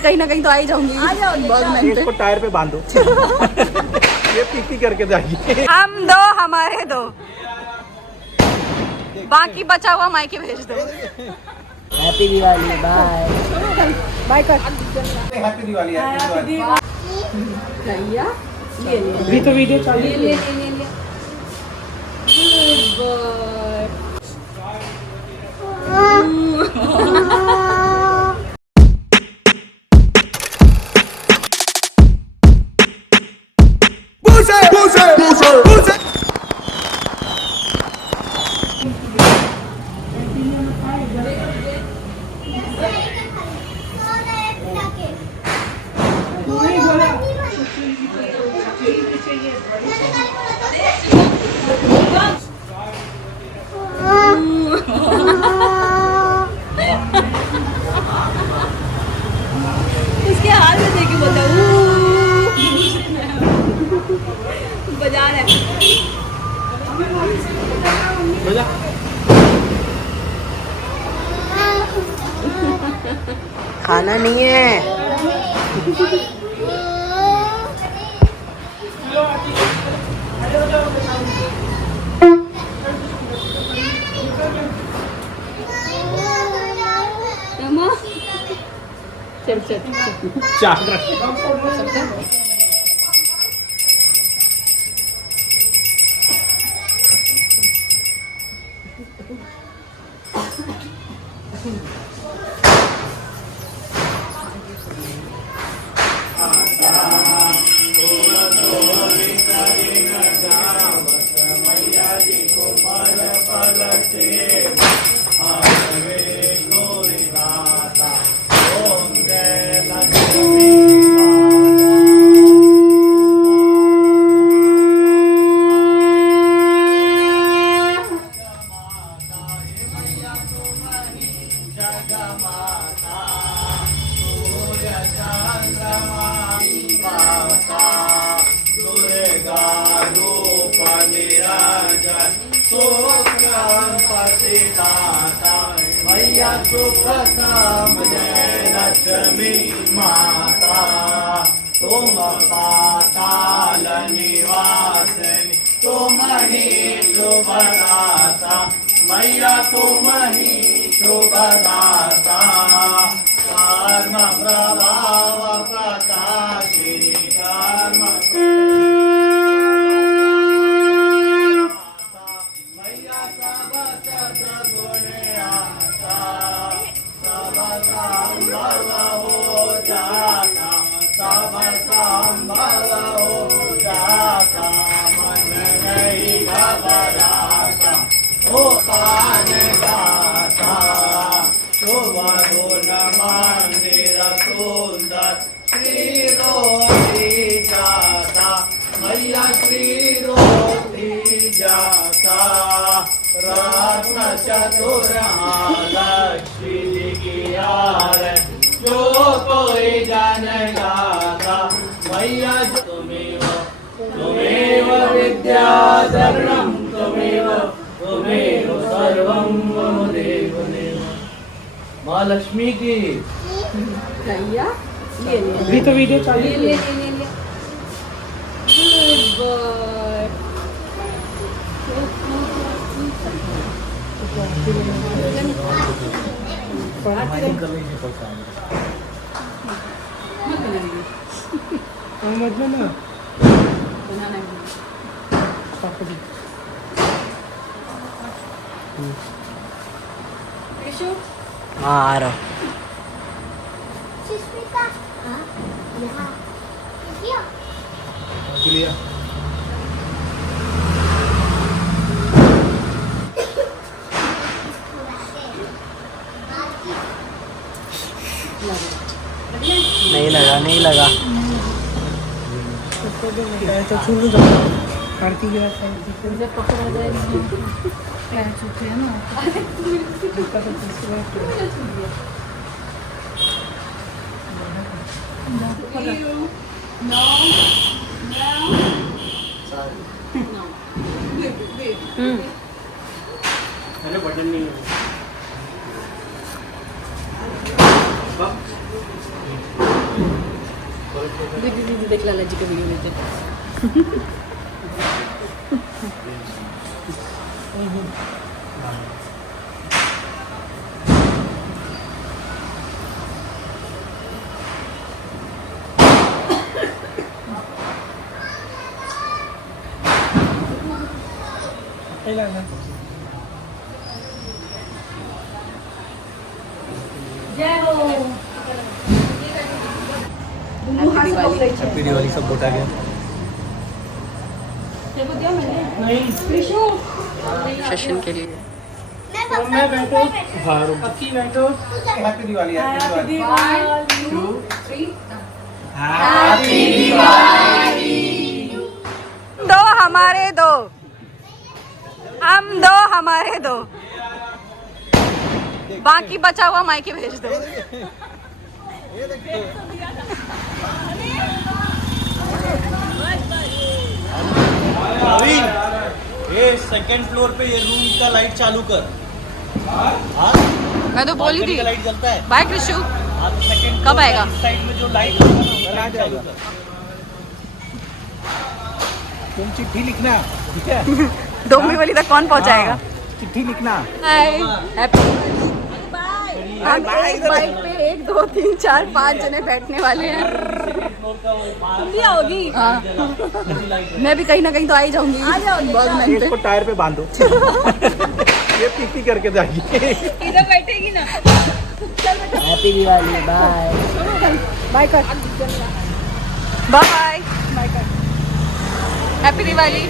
कहीं ना कहीं तो आ ही जाऊंगी। इसको टायर पे बांधो। ये पी करके जाएगी। हम दो हमारे दो, बाकी बचा हुआ मायके भेज दो। हैप्पी दिवाली। बाय बाय कर। हैप्पी दिवाली। अभी तो वीडियो चालू है। उसके हाल में देखिए, बोलता बजा रहा है। खाना नहीं है। चल चल मैया सुख शाम जय लक्ष्मी माता, तुम पाताल निवासिनी, तुम ही शुभदाता, मैया तुम ही शुभदाता, कर्म प्रभाव प्रकाशिनी, कर्म मंदिर सुंदर श्री रोटी जाता, मैया श्री रोटी जाता, रत्न चतुर लक्ष्मी जी की आरती जो कोई जन गाता, मैया तुमेव तुमेव विद्याधरणं, तुमेव सर्वं मम देवदेव। माँ लक्ष्मी की अभी तो वीडियो चालू है। हाँ आ रहा। नहीं लगा, नहीं लगा। तो छू लो आरती के बटन नहीं है। देख लाला जी का वीडियो लेते हैप्पी दिवाली सब बोटा गया सेशन के लिए मैं बैठो हाँ पक्की बैठो हैप्पी दिवाली दो हमारे दो हम दो हमारे दो बाकी बचा हुआ मायके भेज दो प्रवीण ये सेकंड फ्लोर पे ये रूम का लाइट चालू कर हाँ मैं तो बोली थी का लाइट जलता है बाय कृषु हाँ तो सेकंड कब आएगा? साइड में जो लाइट चालू कर तुम चिट्ठी लिखना ठीक है 2 मई तक कौन पहुंचाएगा? चिट्ठी लिखना हाय हैप्पी हम एक बाइक पे 1 2 3 4 5 जने बैठने वाले हैं तुम भी आओगी? हाँ मैं भी कहीं ना कहीं तो आ ही जाऊंगी आ जाओगी इसको टायर पे बांधो ये पीपी करके जाइए इधर बैठेगी ना हैप्पी दिवाली बाय बाय कर बाय बाय कर हैप्पी दिवाली